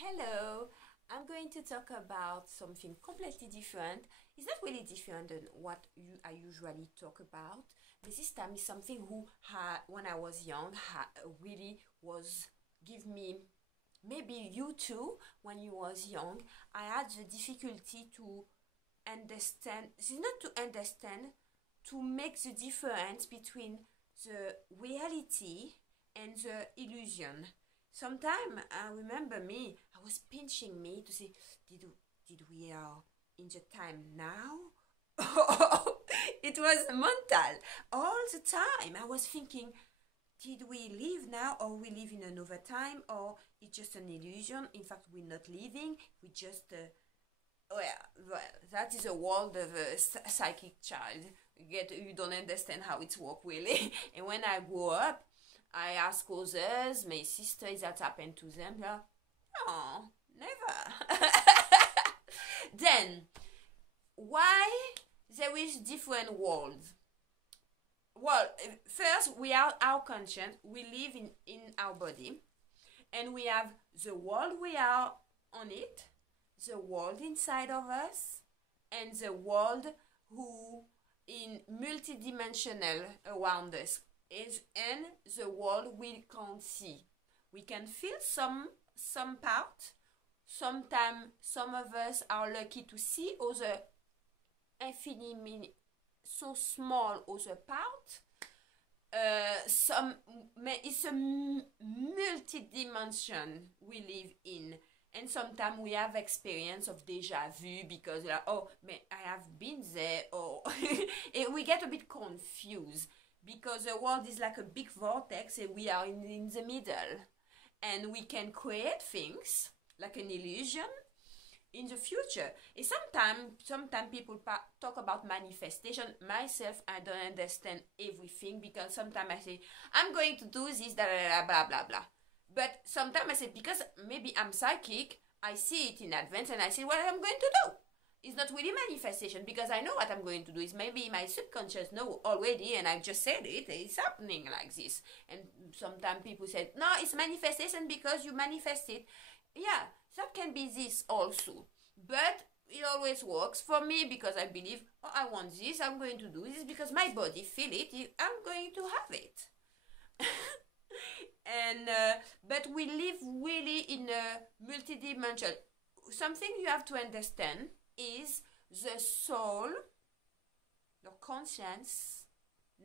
Hello, I'm going to talk about something completely different. It's not really different than what I usually talk about, but this time is something who when I was young, really was give me, maybe you too, when you was young, I had the difficulty to understand, it's not to understand, to make the difference between the reality and the illusion. Sometimes I remember me, I was pinching me to say, did we are in the time now? It was mental all the time. I was thinking, did we live now, or we live in another time, or it's just an illusion? In fact, we're not living. We just that is a world of a psychic child. You don't understand how it works really. And when I grew up, I ask others, my sisters, that happened to them. Yeah, oh, never. Then, why there is different worlds? Well, first we are our conscience. We live in our body, and we have the world we are on it, the world inside of us, and the world who in multidimensional around us is, and the world we can't see. We can feel some part. Sometimes some of us are lucky to see other infinitely so small other part. It's a multi-dimension we live in, and sometimes we have experience of deja vu because like, oh man, I have been there, or we get a bit confused because the world is like a big vortex and we are in the middle, and we can create things like an illusion in the future. Sometimes people talk about manifestation. Myself, I don't understand everything, because sometimes I say I'm going to do this, blah blah blah, but sometimes I say, because maybe I'm psychic, I see it in advance and I see what I'm going to do. It's not really manifestation, because I know what I'm going to do. Is maybe my subconscious know already, and I just said it. It's happening like this. And sometimes people say, no, it's manifestation because you manifest it. Yeah, that can be this also, but it always works for me, because I believe, oh, I want this, I'm going to do this because my body feel it, I'm going to have it. And but we live really in a multidimensional. Something you have to understand is the soul, the conscience,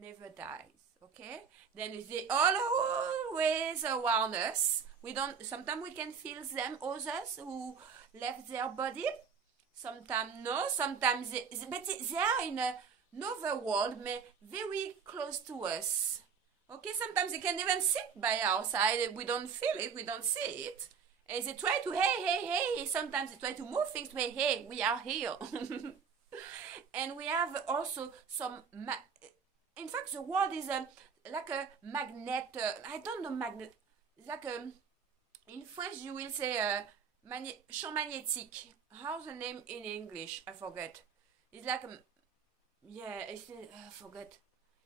never dies. Okay, then they always around us. We don't. Sometimes we can feel them, others who left their body. Sometimes no. Sometimes but they are in another world, but very close to us. Okay, sometimes they can even sit by our side. We don't feel it. We don't see it. And they try to hey. Sometimes they try to move things to hey, we are here. And we have also some. In fact, the world is like a magnet. I don't know magnet. It's like a. In French, you will say champ magnétique. How's the name in English? I forget. It's like yeah. I forget.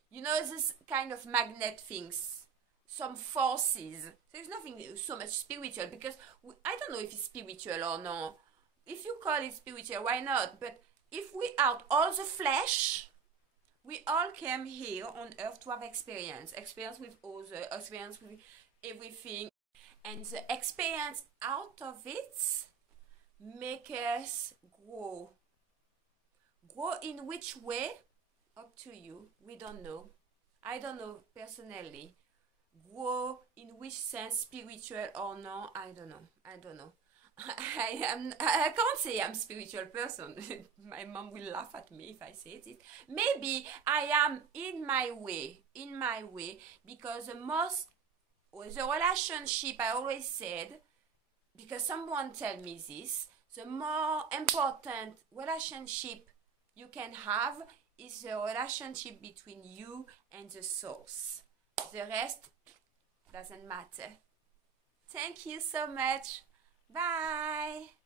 You know, this kind of magnet things. Some forces. There's nothing so much spiritual, because I don't know if it's spiritual or no. If you call it spiritual, why not? But if we out all the flesh, we all came here on earth to have experience with others, experience with everything, and the experience out of it make us grow. Grow in which way? Up to you. We don't know. I don't know personally. Grow in which sense, spiritual or no? I don't know. I can't say I'm spiritual person. My mom will laugh at me if I say it. Maybe I am in my way, because the relationship, I always said, because someone tell me this, the more important relationship you can have is the relationship between you and the source. The rest doesn't matter. Thank you so much. Bye.